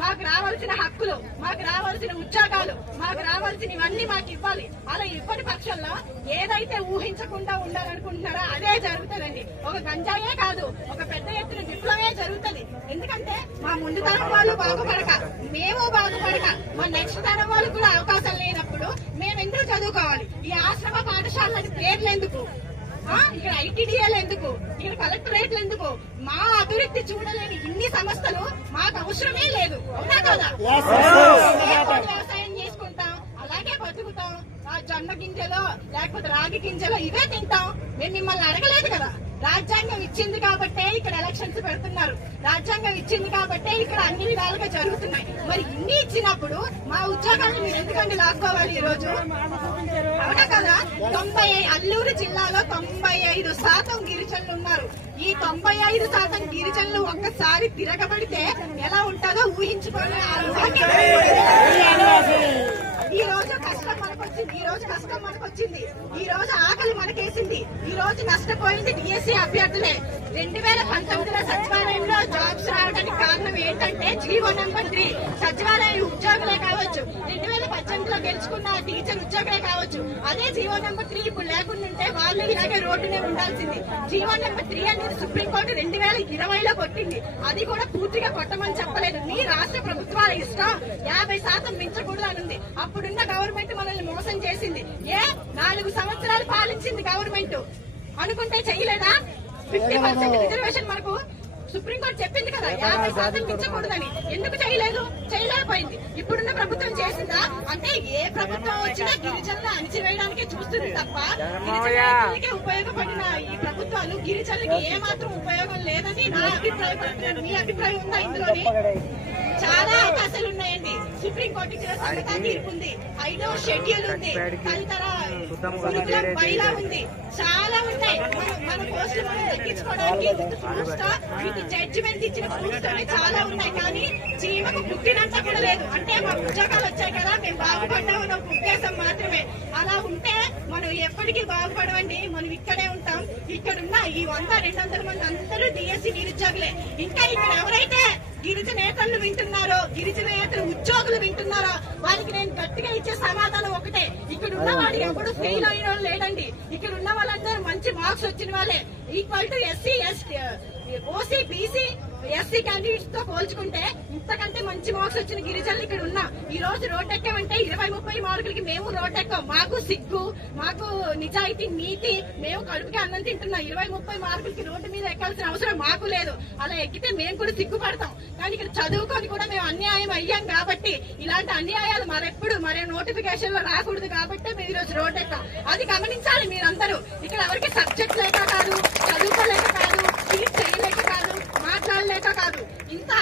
మాకు రావాల్సిన హక్కులు మాకు రావాల్సిన ఉద్యోగాలు మాకు రావాల్సినవన్నీ మాకు ఇవ్వాలి. అలా ఇప్పటి పక్షంలో ఏదైతే ఊహించకుండా ఉండాలనుకుంటున్నారో అదే జరుగుతుందండి. ఒక గంజాయే కాదు ఒక పెద్ద ఎత్తున విప్లవే జరుగుతుంది. ఎందుకంటే మా ముందు తరం వాళ్ళు బాగుపడక మేము బాగుపడక మా నెక్స్ట్ తరం వాళ్ళు కూడా అవకాశం లేనప్పుడు మేము ఎందుకు చదువుకోవాలి? ఈ ఆశ్రమ పాఠశాలకి పేర్లు ఎందుకు? ఇక్కడ ఐటీడీఎల్ ఎందుకు? ఇక్కడ కలెక్టరేట్లు ఎందుకు? మా అభివృద్ధి చూడలేని ఇన్ని సంస్థలు మాకు అవసరమే లేదు. అవునా కదా? వ్యవసాయం చేసుకుంటాం అలాగే బతుకుతాం. ఆ జొన్న గింజలో లేకపోతే రాగి గింజలో ఇవే తింటాం. మేము మిమ్మల్ని అడగలేదు కదా. రాజ్యాంగం ఇచ్చింది కాబట్టే ఇక్కడ ఎలక్షన్స్ పెడుతున్నారు. రాజ్యాంగం ఇచ్చింది కాబట్టే ఇక్కడ అన్ని విధాలుగా జరుగుతున్నాయి. మరి ఇన్ని ఇచ్చినప్పుడు మా ఉద్యోగాన్ని మీరు ఎందుకండి లాక్కోవాలి ఈ రోజు అవునా కదా? తొంభై అల్లూరు జిల్లాలో తొంభై ఐదు శాతం గిరిజనులు ఉన్నారు. ఈ తొంభై ఐదు శాతం గిరిజనులు ఒక్కసారి తిరగబడితే ఎలా ఉంటుందో ఊహించుకొని ఈ రోజు కష్టం మనకొచ్చింది. ఈ రోజు కష్టం మనకు వచ్చింది ఈ రోజు ఆకలి ఈ రోజు నష్టపోయింది డిఎస్సీ అభ్యర్థులే. రెండు వేల పంతొమ్మిదిలో సచివాలయంలో జాబ్స్ రావడానికి కారణం ఏంటంటే జీవో నెంబర్ త్రీ. సచివాలయ ఉద్యోగులే కావచ్చు. రెండు వేల పద్దెనిమిదిలో గెలుచుకున్న టీచర్ ఉద్యోగులే కావచ్చు. అదే జీవో నెంబర్ త్రీ ఇప్పుడు లేకుండా ఉంటే వాళ్ళు ఇలాగే రోడ్డునే ఉండాల్సింది. జీవో నెంబర్ త్రీ అనేది సుప్రీంకోర్టు రెండు వేల ఇరవైలో కొట్టింది. అది కూడా పూర్తిగా కొట్టమని చెప్పలేదు. మీ రాష్ట్ర ప్రభుత్వాల ఇష్టం యాభై శాతం మించకూడదు అని ఉంది అప్పుడున్న గవర్నమెంట్ మనల్ని మోసం చేసింది. ఏ? నాలుగు సంవత్సరాలు పాలించింది గవర్నమెంట్ అనుకుంటే చేయలేదా? ఫిఫ్టీ పర్సెంట్ రిజర్వేషన్ మనకు సుప్రీంకోర్టు చెప్పింది కదా యాభై శాతం మించకూడదని ఎందుకు చేయలేదు? చేయలేకపోయింది. ఇప్పుడున్న ప్రభుత్వం చేసిందా? అంటే ఏ ప్రభుత్వం వచ్చినా గిరిజనులు అణిచివేయడానికి చూస్తుంది తప్ప గిరిజనులకే ఉపయోగపడిన ఈ ప్రభుత్వాలు గిరిజనులకి ఏ మాత్రం ఉపయోగం లేదని నా అభిప్రాయం. మీ అభిప్రాయం ఉందా ఇందులోని? చాలా అవకాశాలు ఉన్నాయండి సుప్రీం కోర్టు ఇచ్చిన తీర్పు ఉంది ఐదో షెడ్యూల్ ఉంది. తదితర గురుకులం బైలా ఉంది. చాలా ఉన్నాయి మన మన పోస్టులు మనం దక్కించుకోవడానికి మీకు జడ్జిమెంట్ ఇచ్చిన ప్రూఫ్స్ చాలా ఉన్నాయి. కానీ చీమకు పుట్టినంత కూడా లేదు. అంటే మా ఉద్యోగాలు వచ్చాయి కదా మేము బాగుపడ్డామని ఒక ఉద్దేశం మాత్రమే. అలా ఉంటే మనం ఎప్పటికీ బాగుపడవండి. మనం ఇక్కడే ఉంటాం. ఇక్కడ ఉన్న ఈ వంద రెండు వందల మంది అందరూ డిఎస్సి నిరుద్యోగులే. ఇంకా ఇక్కడ ఎవరైతే గిరిజనేతలు వింటున్నారో గిరిజనేతలు ఉద్యోగులు వింటున్నారో? వాళ్ళకి నేను గట్టిగా ఇచ్చే సమాధానం ఒకటే. ఇక్కడ ఉన్న వాడు ఎప్పుడు ఫెయిల్ అయిన వాళ్ళు లేడండి. ఇక్కడ ఉన్న వాళ్ళందరూ మంచి మార్క్స్ వచ్చిన వాళ్ళే. Equal to SC ST OC BC SC క్యాండిడేట్స్తో పోల్చుకుంటే ఇంతకంటే మంచి మార్క్స్ వచ్చిన గిరిజనులు ఇక్కడ ఉన్నా. ఈ రోజు రోడ్ ఎక్కామంటే ఇరవై ముప్పై మార్కులకి మేము రోడ్ ఎక్కాం. మాకు సిగ్గు మాకు నిజాయితీ నీతి మేము కడుపుకి అన్నం తింటున్నాం. ఇరవై ముప్పై మార్కులకి రోడ్డు మీద ఎక్కాల్సిన అవసరం మాకు లేదు. అలా ఎక్కితే మేము కూడా సిగ్గుపడతాం. కానీ ఇక్కడ చదువుకొని కూడా మేము అన్యాయం అయ్యాం కాబట్టి ఇలాంటి అన్యాయాలు మరెప్పుడు మరే నోటిఫికేషన్లో రాకూడదు కాబట్టి మేము ఈ రోజు రోడ్ ఎక్కాం. అది గమనించాలి మీరందరూ. ఇక్కడ ఎవరికి సబ్జెక్ట్ లేక కాదు. చదువుకోలేక కాదు టీచ్ చేయలేక కాదు మాట్లాడలేక కాదు ఇంత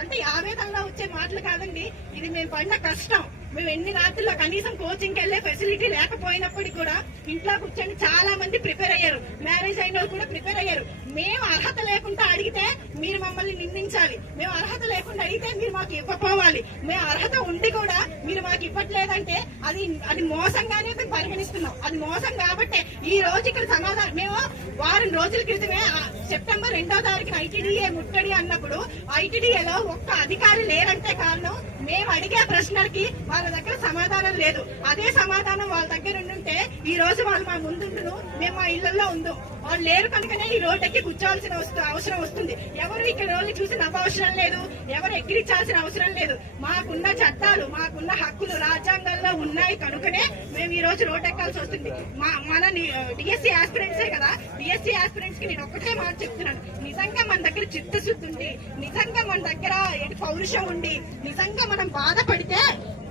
అంటే ఈ ఆవేదనలో వచ్చే మాటలు కాదండి ఇది మేము పడిన కష్టం మేము ఎన్ని రాత్రుల్లో కనీసం కోచింగ్ వెళ్ళే ఫెసిలిటీ లేకపోయినప్పటికీ కూడా ఇంట్లో కూర్చొని చాలా మంది ప్రిపేర్ అయ్యారు మ్యారేజ్ అయిన వాళ్ళు కూడా ప్రిపేర్ అయ్యారు మేము అర్హత లేకుండా అడిగితే మీరు మమ్మల్ని నిందించాలి. మేము అర్హత లేకుండా అడిగితే మీరు మాకు ఇవ్వకపోవాలి. మేము అర్హత ఉండి కూడా మీరు మాకు ఇవ్వట్లేదంటే అది అది మోసంగానే మేము పరిగణిస్తున్నాం. అది మోసం కాబట్టి ఈ రోజు ఇక్కడ సమాధానం మేము వారం రోజుల క్రితమే సెప్టెంబర్ రెండో తారీఖున ఐటీడీఏ ముట్టడి అన్నప్పుడు ఐటీడీఏలో ఒక్క అధికారి లేరంటే కారణం మేము అడిగే ప్రశ్నలకి వాళ్ళ దగ్గర సమాధానం లేదు. అదే సమాధానం వాళ్ళ దగ్గర ఉండుంటే ఈ రోజు వాళ్ళు మా ముందుండును మేము మా ఇళ్ళలో ఉందాం వాళ్ళు లేరు కనుకనే ఈ రోడ్ ఎక్కి కూర్చోవాల్సిన వస్తు- అవసరం వస్తుంది. ఎవరు ఇక్కడ రోజు చూసి నవ్వవసరం లేదు. ఎవరు ఎక్కిరించాల్సిన అవసరం లేదు. మాకున్న చట్టాలు మాకున్న హక్కులు రాజ్యాంగంలో ఉన్నాయి కనుకనే మేము ఈ రోజు రోడ్ ఎక్కాల్సి వస్తుంది. మా మన డిఎస్సీ ఆస్పిరెంట్సే కదా. డిఎస్సీ ఆస్పిరెంట్స్కి నేను ఒక్కటే మాట చెప్తున్నాను. నిజంగా మన దగ్గర చిత్తశుద్ధి ఉండి నిజంగా మన దగ్గర పౌరుషం ఉండి నిజంగా మనం బాధపడితే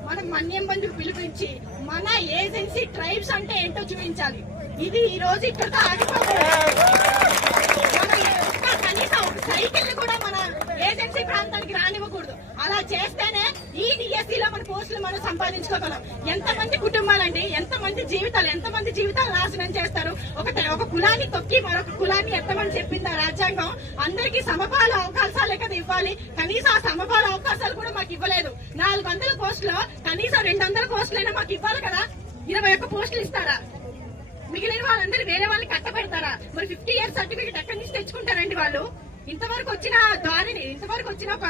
మనం మన్యం బంధువులు పిలిపించి మన ఏజెన్సీ ట్రైబ్స్ అంటే ఏంటో చూపించాలి. ఇది ఈ రోజు ఇక్కడతో ఆగిపోతుంది. కనీసం ఒక సైకిల్ కూడా మన ఏజెన్సీ ప్రాంతానికి రానివ్వకూడదు. అలా చేస్తేనే ఈ డిఎస్సీలో మన పోస్టులు మనం సంపాదించుకోగలం. ఎంతమంది కుటుంబాలండి ఎంతమంది జీవితాలు ఎంతమంది జీవితాలు నాశనం చేస్తారు? ఒక ఒక కులాన్ని తొక్కి మరొక కులాన్ని ఎత్తమని చెప్పింది ఆ రాజ్యాంగం. అందరికీ సమపాల అవకాశాలే కదా ఇవ్వాలి. కనీసం ఆ సమపాల అవకాశాలు కూడా మాకు ఇవ్వలేదు. నాలుగు వందల పోస్టులో కనీసం రెండు వందల పోస్టులైనా మాకు ఇవ్వాలి కదా? ఇరవై ఒక్క పోస్టులు ఇస్తారా? మిగిలిన వాళ్ళందరూ వేరే వాళ్ళని కట్టబెడతారా? మరి ఫిఫ్టీ ఇయర్స్ సర్టిఫికేట్ ఎక్కడి నుంచి తెచ్చుకుంటారండి వాళ్ళు? ఇంతవరకు వచ్చిన దారిని ఇంతవరకు వచ్చిన ఒక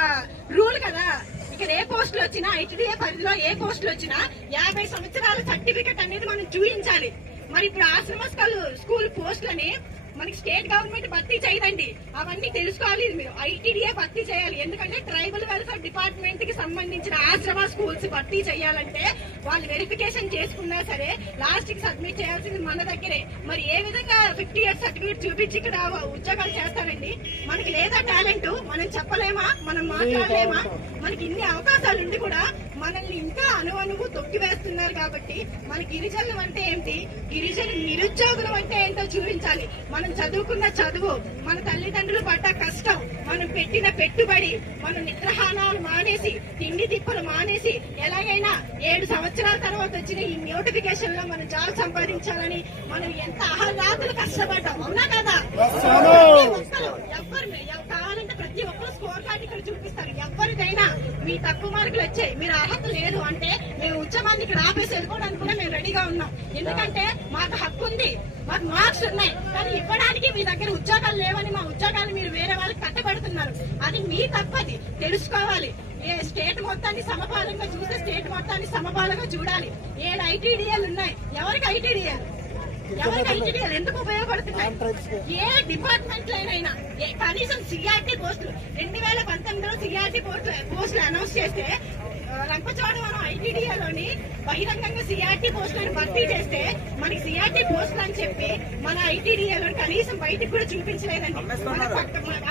రూల్ కదా? ఇక్కడ ఏ పోస్టులు వచ్చినా ఐటీడీఏ పరిధిలో ఏ పోస్టులు వచ్చినా యాభై సంవత్సరాల సర్టిఫికేట్ అనేది మనం చూపించాలి మరి ఇప్పుడు ఆశ్రమ స్కూల్ స్కూల్ పోస్టులని మనకి స్టేట్ గవర్నమెంట్ భర్తీ చేయదండి. అవన్నీ తెలుసుకోవాలి మీరు. ఐటీడీఏ భర్తీ చేయాలి. ఎందుకంటే ట్రైబల్ వెల్ఫేర్ డిపార్ట్మెంట్కి సంబంధించిన ఆశ్రమ స్కూల్స్ భర్తీ చేయాలంటే వాళ్ళు వెరిఫికేషన్ చేసుకున్నా సరే లాస్ట్కి సబ్మిట్ చేయాల్సింది మన దగ్గరే. మరి ఏ విధంగా ఫిఫ్టీ ఇయర్స్ సర్టిఫికేట్ చూపించి ఇక్కడ ఉద్యోగాలు చేస్తారండి? మనకి లేదా టాలెంట్ మనం చెప్పలేమా? మనం మాట్లాడలేమా? మనకి ఇన్ని అవకాశాలు ఉండి కూడా మనల్ని ఇంకా అనువనువు తొక్కి వేస్తున్నారు కాబట్టి మన గిరిజనులు అంటే ఏంటి? గిరిజన నిరుద్యోగులు అంటే ఏంటో చూపించాలి. మనం చదువుకున్న చదువు మన తల్లిదండ్రులు పడ్డ కష్టం మనం పెట్టిన పెట్టుబడి మనం నిద్రహానాలు మానేసి తిండి తిప్పలు మానేసి ఎలాగైనా ఏడు సంవత్సరాల తర్వాత వచ్చిన ఈ నోటిఫికేషన్లో మనం జాబ్ సంపాదించాలని మనం ఎంత అహర్రాత్రులు కష్టపడ్డాం. అవునా కదా? ప్రతి ఒక్కరు ఎవ్వరు ఎవ్- కావాలంటే ప్రతి ఒక్కరు స్కోర్ కార్డ్ ఇక్కడ చూపిస్తారు. ఎవరికైనా మీ తక్కువ మార్కులు వచ్చాయి మీరు అర్హత లేదు అంటే మేము ఉచ్చమాన్ని ఇక్కడ ఆపేసి వెళ్ళిపోవడానికి కూడా మేము రెడీగా ఉన్నాం. ఎందుకంటే మాకు హక్కు ఉంది మాకు మార్క్స్ ఉన్నాయి. కానీ ఇవ్వడానికి మీ దగ్గర ఉద్యోగాలు లేవని మా ఉద్యోగాలు మీరు వేరే వాళ్ళకి కట్టబడుతున్నారు. అది మీ తప్పది తెలుసుకోవాలి. ఏ స్టేట్ మొత్తాన్ని సమపాలంగా చూస్తే స్టేట్ మొత్తాన్ని సమపాలంగా చూడాలి. ఏడు ఐటీడీఎల్ ఉన్నాయి ఎవరికి ఎవరికి ఐటీడీఎల్ ఎందుకు ఉపయోగపడుతున్నాయి? ఏ డిపార్ట్మెంట్ లోనైనా కనీసం సిఆర్టీ పోస్టులు రెండు వేల పంతొమ్మిదిలో సిఆర్టీ పోస్టులు అనౌన్స్ చేస్తే రంపచోడవరం ఐటీడీఏ లోని బహిరంగంగా సిఆర్టీ పోస్టులను భర్తీ చేస్తే మనకి సిఆర్టీ పోస్టులు అని చెప్పి మన ఐటీడీఏ లో కనీసం బయటకు కూడా చూపించలేదండి.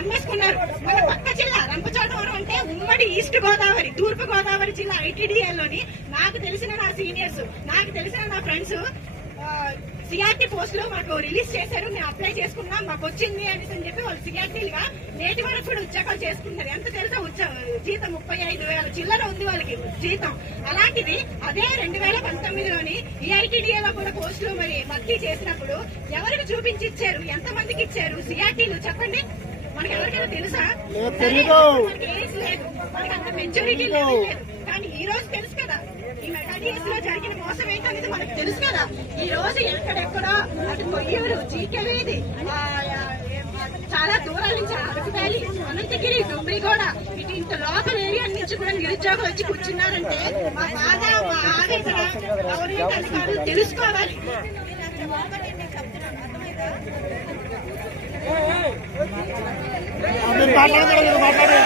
అమ్మేసుకున్నారు. మన పక్క జిల్లా రంపచోడవరం అంటే ఉమ్మడి ఈస్ట్ గోదావరి తూర్పు గోదావరి జిల్లా ఐటీడీఏ లోని నాకు తెలిసిన నా సీనియర్స్ నాకు తెలిసిన నా ఫ్రెండ్స్ సిఆర్టీ పోస్ట్లో మాకు రిలీజ్ చేశారు మేము అప్లై చేసుకున్నాం మాకు వచ్చింది అనేసి అని చెప్పి వాళ్ళు సిఆర్టీలుగా నేటి వరకు కూడా ఉద్యోగాలు చేసుకుంటారు ఎంత తెలుసా? ఉద్యోగ జీతం ముప్పై ఐదు వేల. చిల్లర ఉంది వాళ్ళకి జీతం. అలాంటిది అదే రెండు వేల పంతొమ్మిదిలోని ఈఐటీడీఏలో కూడా పోస్టులు మరి భర్తీ చేసినప్పుడు ఎవరికి చూపించి ఇచ్చారు ఎంత మందికి ఇచ్చారు సిఆర్టీలు? చెప్పండి. మనకి ఎవరికైనా తెలుసా? మనకి ఏజ్ లేదు. మనకి అంత మెచ్యూరిటీ లేదు. కానీ ఈ రోజు తెలుసు కదా లో జరిగిన మోసం ఏంటనేది మనకు తెలుసు కదా. ఈ రోజు ఎక్కడెక్కడ అటు కొయ్యూరు జీకేవేది చాలా దూరాల నుంచి అరకు వ్యాలీ అనంతగిరి దుమ్మిగూడ ఇటు ఇంత లోకల్ ఏరియా నుంచి కూడా నిరుద్యోగులు వచ్చి కూర్చున్నారంటే మా బాధ మా ఆవేదన గవర్నమెంట్ అధికారులు తెలుసుకోవాలి. మీరు మాట్లాడతారా మాట్లాడే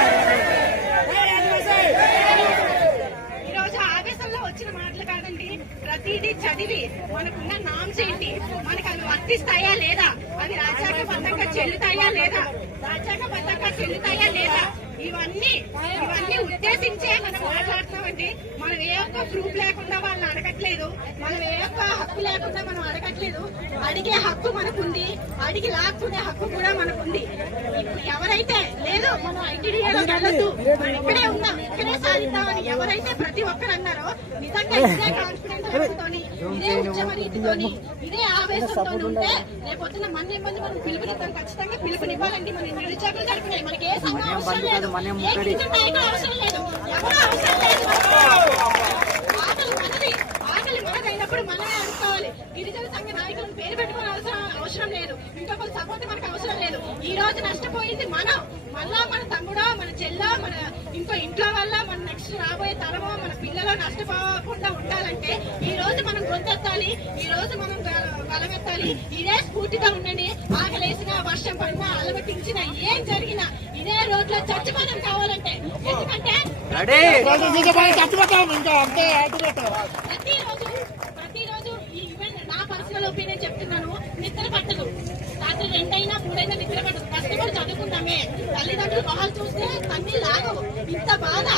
ఈ రోజు ఆవేశంలో వచ్చిన మాటలు కాదండి ప్రతిదీ చదివి మనకున్న నామ్స్ ఏంటి? మనకు అవి వర్తిస్తాయా లేదా? అవి రాజ్యాంగబద్ధంగా చెల్లుతాయా లేదా? రాజ్యాంగబద్ధంగా చెల్లుతాయా లేదా? ఇవన్నీ ఇవన్నీ ఉద్దేశించే మనం మాట్లాడుతున్నామండి. మనం ఏ ఒక్క ప్రూఫ్ లేకుండా వాళ్ళని అడగట్లేదు. మనం ఏ ఒక్క హక్కు లేకుండా మనం అడగట్లేదు. అడిగే హక్కు మనకుంది. అడిగి లాక్కునే హక్కు కూడా మనకుంది. ఇప్పుడు ఎవరైతే లేదు మనం ఐటీడీఏలో వెళ్ళొద్దు. మనం ఇక్కడే ఉన్నాం ఇక్కడే సాధిద్దామని ఎవరైతే ప్రతి ఒక్కరు అన్నారో నిజంగా ఇదే కాన్ఫిడెన్స్ తోని ఇదే ఉద్యమ రీతితోని ఇదే ఆవేశంతో ఉంటే రేపొద్దున మన ఇబ్బంది మనం పిలుపునిద్దాం ఖచ్చితంగా. పిలుపునివ్వాలండి. మన నిరుద్యోగులు మనకి ఏ సంఘం అవసరం లేదు. ఏ అవసరం లేదు. ఎవరు అవసరం లేదు. మనదైనప్పుడు మనమే అనుకోవాలి గిరిజన సంఘ నాయకులను పేరు పెట్టుకోని అవసరం అవసరం లేదు. ఇంకొకరు సపోర్ట్ మనకు అవసరం లేదు. ఈ రోజు నష్టపోయింది మనం. మళ్ళా మన తమ్ముడో మన చెల్లో మన ఇంకో ఇంట్లో వల్ల మన నెక్స్ట్ రాబోయే తరమో మన పిల్లలు నష్టపోకుండా ఉండాలంటే ఈ రోజు మనం గొంతెత్తాలి ఈ రోజు మనం గలమెత్తాలి. ఇదే స్ఫూర్తిగా ఉండండి. ఆకలేసిన వర్షం పడినా అలమటించిన ఏం జరిగినా ఇదే రోడ్లో చచ్చిపోవడం కావాలంటే. ఎందుకంటే చచ్చిపోతాం ఇంకా అంతే ఆటుపోతాం ప్రతిరోజు ప్రతిరోజు ఈ ఈవెంట్ నా నేను చెప్తున్నాను. నిద్ర పట్టదు. రాత్రి రెండైనా మూడైనా నిద్ర పట్టదు. కష్టపడి చదువుకుంటామే తల్లిదండ్రులు మొహాలు చూస్తే తన్ని లాగవు ఇంత బాధ.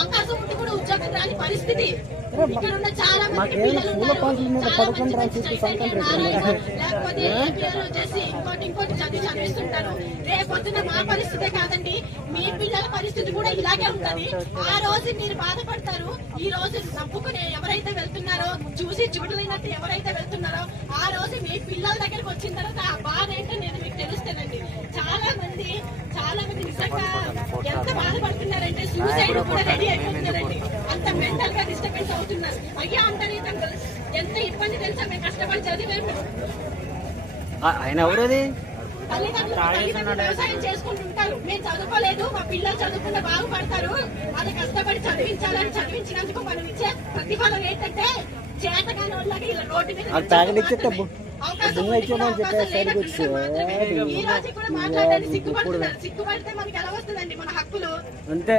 అవకాశం ఉంటే కూడా ఉద్యోగం రాని పరిస్థితి. ఇక్కడ ఉన్న చాలా మంది ఇంకోటి ఇంకోటి చదివి చదివిస్తుంటారు. రేపొద్దున మా పరిస్థితే కాదండి. మీ పిల్లల పరిస్థితి కూడా ఇలాగే ఉంటది. ఆ రోజు మీరు బాధపడతారు. ఈ రోజు నవ్వుకుని ఎవరైతే వెళ్తున్నారో చూసి చూడలేనట్టు ఎవరైతే వెళ్తున్నారో ఆ రోజు మీ పిల్లల దగ్గరకు వచ్చిన తర్వాత ఆ బాధ ఏంటో నేను మీకు తెలుస్తానండి. చాలా మంది చాలా మంది నిజంగా ఎంత బాధపడుతున్నారంటే సూసైడ్ కూడా రెడీ అయిపోతున్నారండి. అంత మెంటల్గా డిస్టర్బెన్స్ అవుతున్నారు. అయ్యా అంటారు ఎంత ఇబ్బంది తెలుసా? మేము కష్టపడి చదివాము. ఆయన ఎవరది? వ్యవసాయం చేసుకుంటుంటారు మేము చదువుకోలేదు. మా పిల్లలు చదువుకుంటే బాగుపడతారు. వాళ్ళు కష్టపడి చదివించాలని చదివించినందుకు మనం ఇచ్చే ప్రతిఫలం ఏంటంటే చేతగాని వాళ్ళకి ఇలా రోడ్డు మీద అంతే.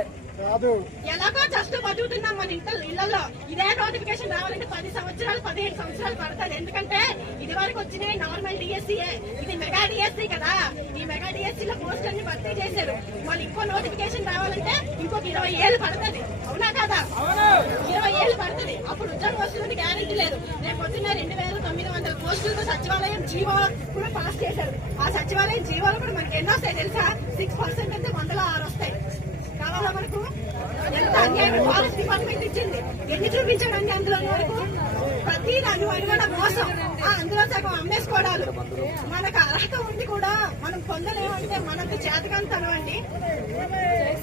ఎలాగో జస్ట్ బతుకుతున్నాం మన ఇంట్లో ఇళ్ళలో. ఇదే నోటిఫికేషన్ రావాలంటే పది సంవత్సరాలు పదిహేను సంవత్సరాలు పడుతుంది. ఎందుకంటే ఇది వరకు వచ్చినాయి నార్మల్ డిఎస్సీఏ ఇది మెగా డిఎస్సీ కదా. ఈ మెగా డిఎస్సీ లో పోస్ట్ అన్ని భర్తీ చేశారు. మళ్ళీ ఇంకో నోటిఫికేషన్ రావాలంటే ఇంకొక ఇరవై ఏళ్ళు పడుతుంది. అవునా కదా? ఇరవై ఇప్పుడు ఉద్యోగం వస్తుందని గ్యారెంటీ లేదు. రేపు పొద్దున్న రెండు వేల తొమ్మిది వందల పోస్టులతో సచివాలయం జీవో కూడా పాస్ చేశారు. ఆ సచివాలయం జీవోలు కూడా మనకి ఎన్నో వస్తాయి తెలుసా? సిక్స్ పర్సెంట్ అంటే వందల ఆరు వస్తాయి. కావాలా మనకు? ఎంత అన్యాయం? ఫారెస్ట్ డిపార్ట్మెంట్ ఇచ్చింది. ఎన్ని చూపించాడండి అందులో వరకు? ప్రతి దాని వాడి కూడా మోసం. అందులో సగం అమ్మేసుకోవడాలు మనకు అర్హత ఉంది కూడా మనం పొందలేమంటే మనకు చేతకంతనం అండి.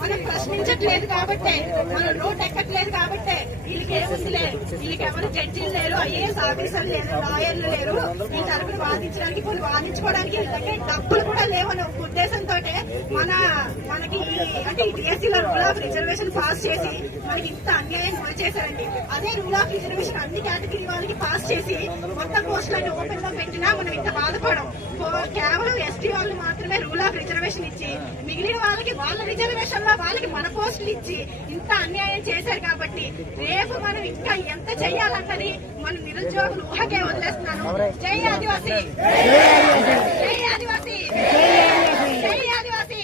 మనం ప్రశ్నించట్లేదు కాబట్టే మనం రోడ్ ఎక్కట్లేదు కాబట్టే వీళ్ళకి ఏముందిలే వీళ్ళకి ఎవరు జడ్జీలు లేరు ఐఏఎస్ ఆఫీసర్లు లేరు లాయర్లు లేరు. ఈ తరపున వాదించడానికి కొన్ని వాదించుకోవడానికి వీళ్ళ డబ్బులు కూడా లేవని ఒక ఉద్దేశంతో మన మనకి అంటే ఈ డిఎస్సీలో రూల్ ఆఫ్ రిజర్వేషన్ పాస్ చేసి మనకి ఇంత అన్యాయం గురి చేశారండి. అదే రూల్ ఆఫ్ రిజర్వేషన్ అన్ని కేటగిరీ వాళ్ళకి పాస్ చేసి మొత్తం పోస్టులన్నీ ఓపెన్లో పెట్టినా మనం ఇంత బాధపడం కేవలం ఎస్టీ వాళ్ళు మాత్రమే రూల్ ఆఫ్ రిజర్వేషన్ ఇచ్చి మిగిలిన వాళ్ళకి వాళ్ళ రిజర్వేషన్లో వాళ్ళకి మన పోస్టులు ఇచ్చి ఇంత అన్యాయం చేశారు కాబట్టి రేపు మనం ఇంకా ఎంత చెయ్యాలన్నది మన నిరుద్యోగులు ఊహకే వదిలేస్తున్నాను. జై ఆదివాసీ! జై ఆదివాసీ! జై ఆదివాసీ!